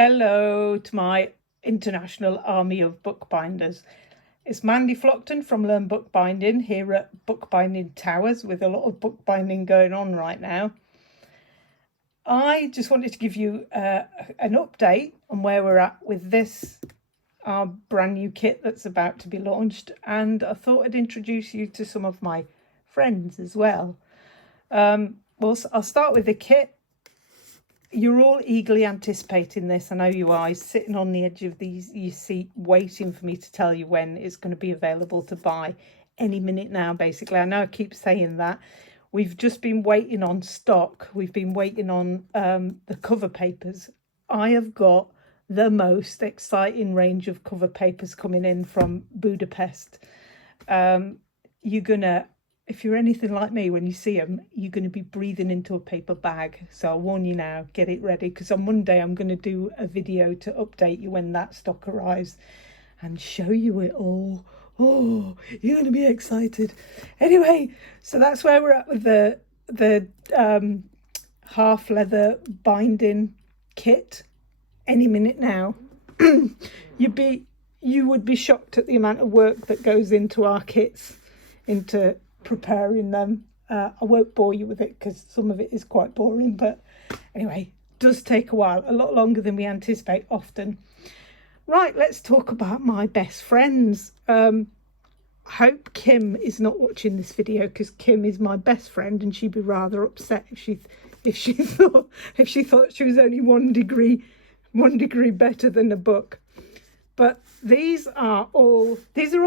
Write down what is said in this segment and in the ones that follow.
Hello to my international army of bookbinders. It's Mandy Flockton from Learn Bookbinding here at Bookbinding Towers, with a lot of bookbinding going on right now. I just wanted to give you an update on where we're at with this, our brand new kit that's about to be launched, and I thought I'd introduce you to some of my friends as well. I'll start with the kit. You're all eagerly anticipating this. I know you are. He's sitting on the edge of your seat waiting for me to tell you when it's going to be available to buy. Any minute now, basically. I know I keep saying that. We've just been waiting on stock. We've been waiting on the cover papers. I have got the most exciting range of cover papers coming in from Budapest. If you're anything like me, when you see them, you're going to be breathing into a paper bag. So I'll warn you now, get it ready, because on Monday I'm going to do a video to update you when that stock arrives and show you it all. Oh, you're going to be excited. Anyway, so that's where we're at with the half leather binding kit. Any minute now. You would be shocked at the amount of work that goes into our kits, into preparing them. I won't bore you with it because some of it is quite boring, but anyway, does take a while, a lot longer than we anticipate often. Right, let's talk about my best friends. I hope Kim is not watching this video, because Kim is my best friend and she'd be rather upset if she thought she was only one degree better than the book. But these are all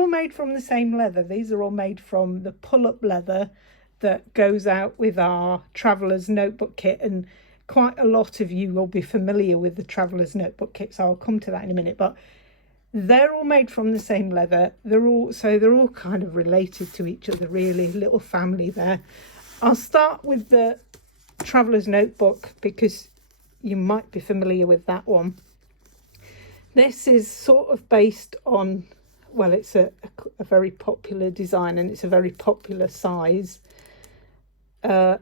made from the same leather. These are all made from the pull-up leather that goes out with our Traveller's Notebook kit. And quite a lot of you will be familiar with the Traveller's Notebook kit, so I'll come to that in a minute. But they're all made from the same leather. They're all kind of related to each other, really, little family there. I'll start with the Traveller's Notebook because you might be familiar with that one. This is sort of based on, well, it's a very popular design and it's a very popular size. This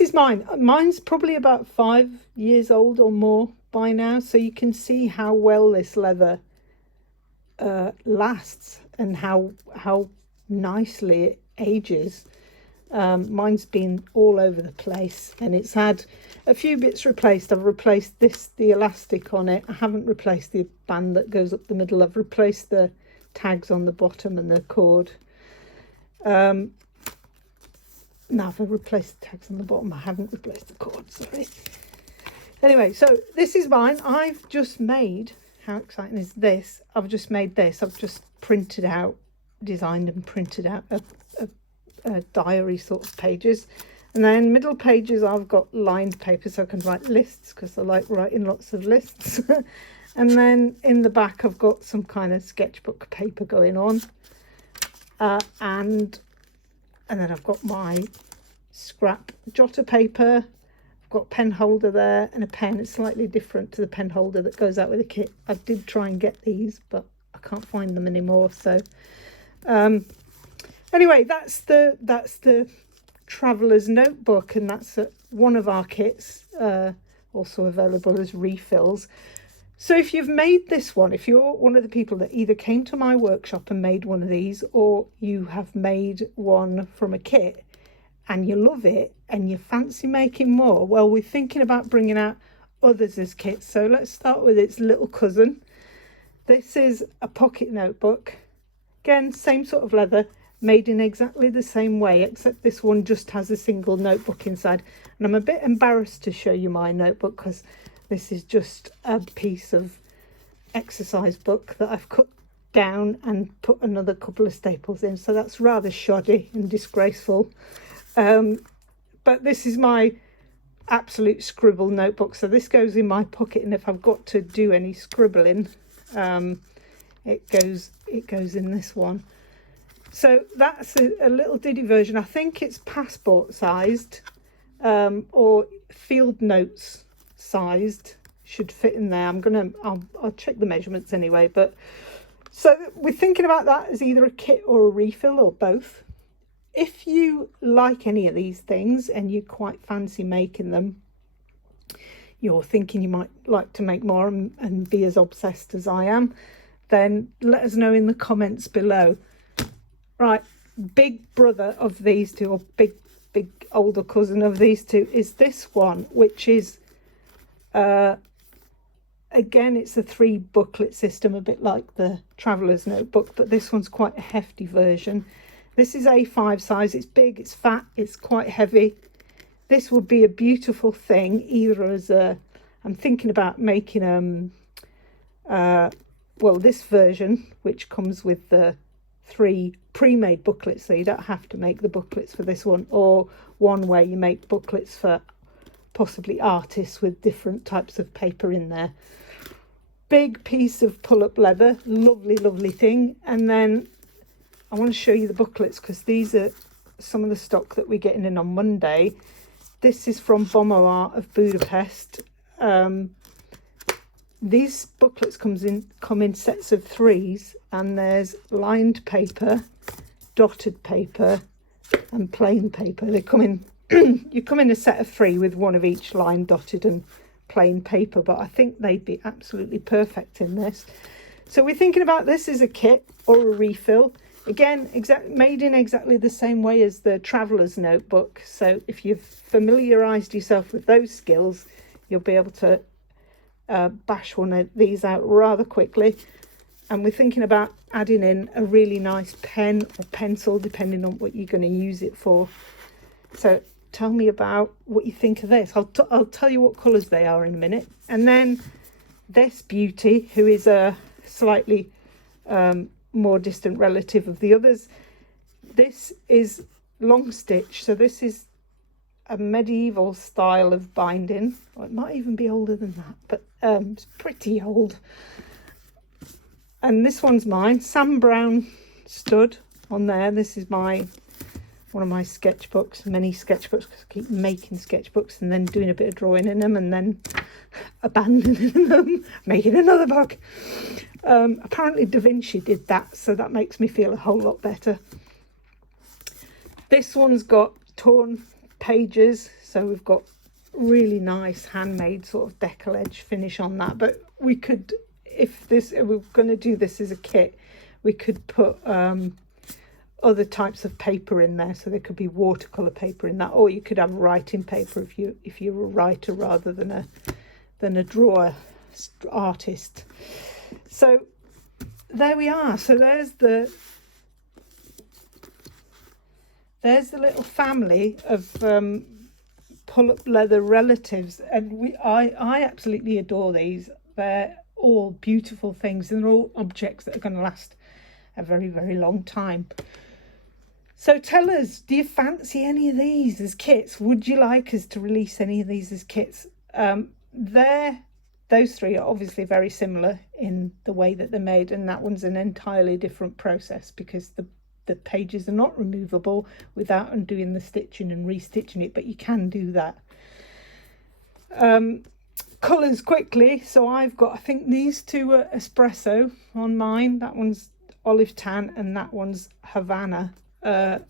is mine. Mine's probably about 5 years old or more by now. So you can see how well this leather lasts and how nicely it ages. Mine's been all over the place and it's had a few bits replaced. I've replaced the elastic on it. I haven't replaced the band that goes up the middle. I've replaced the tags on the bottom and the cord. No, I've replaced the tags on the bottom. I haven't replaced the cord, sorry. Anyway, so this is mine. I've just made, how exciting is this? I've just made this. I've just designed and printed out a diary sort of pages, and then middle pages I've got lined paper so I can write lists, because I like writing lots of lists. And then in the back I've got some kind of sketchbook paper going on, and then I've got my scrap jotter paper. I've got a pen holder there and a pen. It's slightly different to the pen holder that goes out with the kit. I did try and get these, but I can't find them anymore. So anyway, that's the Traveller's Notebook, and that's one of our kits, also available as refills. So if you've made this one, if you're one of the people that either came to my workshop and made one of these, or you have made one from a kit and you love it and you fancy making more, well, we're thinking about bringing out others as kits. So let's start with its little cousin. This is a pocket notebook. Again, same sort of leather, made in exactly the same way, except this one just has a single notebook inside. And I'm a bit embarrassed to show you my notebook because this is just a piece of exercise book that I've cut down and put another couple of staples in. So that's rather shoddy and disgraceful. But this is my absolute scribble notebook. So this goes in my pocket, and if I've got to do any scribbling, it goes in this one. So that's a little diddy version. I think it's passport sized, or field notes sized, should fit in there. I'll check the measurements anyway. But so we're thinking about that as either a kit or a refill, or both. If you like any of these things and you quite fancy making them, you're thinking you might like to make more and be as obsessed as I am, then let us know in the comments below. Right, big brother of these two, or big older cousin of these two, is this one, which is again, it's a 3 booklet system, a bit like the Traveller's Notebook, but this one's quite a hefty version. This is A5 size. It's big, it's fat, it's quite heavy. This would be a beautiful thing, either as a, I'm thinking about making well, this version, which comes with the 3 pre-made booklets, so you don't have to make the booklets for this one, or one where you make booklets for possibly artists with different types of paper in there. Big piece of pull-up leather, lovely thing. And then I want to show you the booklets, because these are some of the stock that we're getting in on Monday. This is from Bomo Art of Budapest. These booklets come in sets of 3s, and there's lined paper, dotted paper, and plain paper. They come in you come in a set of 3 with one of each, lined, dotted and plain paper, but I think they'd be absolutely perfect in this. So we're thinking about this as a kit or a refill. Again, made in exactly the same way as the Traveller's Notebook. So if you've familiarised yourself with those skills, you'll be able to bash one of these out rather quickly. And we're thinking about adding in a really nice pen or pencil, depending on what you're going to use it for. So tell me about what you think of this. I'll tell you what colours they are in a minute. And then this beauty, who is a slightly more distant relative of the others, this is long stitch. So this is a medieval style of binding, or it might even be older than that, but it's pretty old. And this one's mine, Sam Brown stud on there. This is one of my sketchbooks, many sketchbooks, because I keep making sketchbooks and then doing a bit of drawing in them and then abandoning them, making another book. Apparently Da Vinci did that, so that makes me feel a whole lot better. This one's got torn pages, so we've got really nice handmade sort of decollage finish on that. But we could, if we're going to do this as a kit, we could put other types of paper in there, so there could be watercolor paper in that, or you could have writing paper if you're a writer rather than a drawer artist. So there we are. So there's the little family of pull-up leather relatives, and I absolutely adore these. They're all beautiful things, and they're all objects that are going to last a very long time. So tell us, do you fancy any of these as kits? Would you like us to release any of these as kits? Those 3 are obviously very similar in the way that they're made, and that one's an entirely different process, because the pages are not removable without undoing the stitching and restitching it, but you can do that. Colours quickly. So I've got, I think these 2 are espresso on mine. That one's olive tan and that one's Havana. I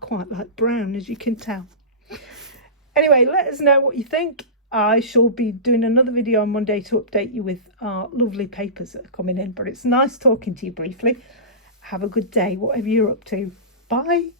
quite like brown, as you can tell. Anyway, let us know what you think. I shall be doing another video on Monday to update you with our lovely papers that are coming in, but it's nice talking to you briefly. Have a good day, whatever you're up to. Bye.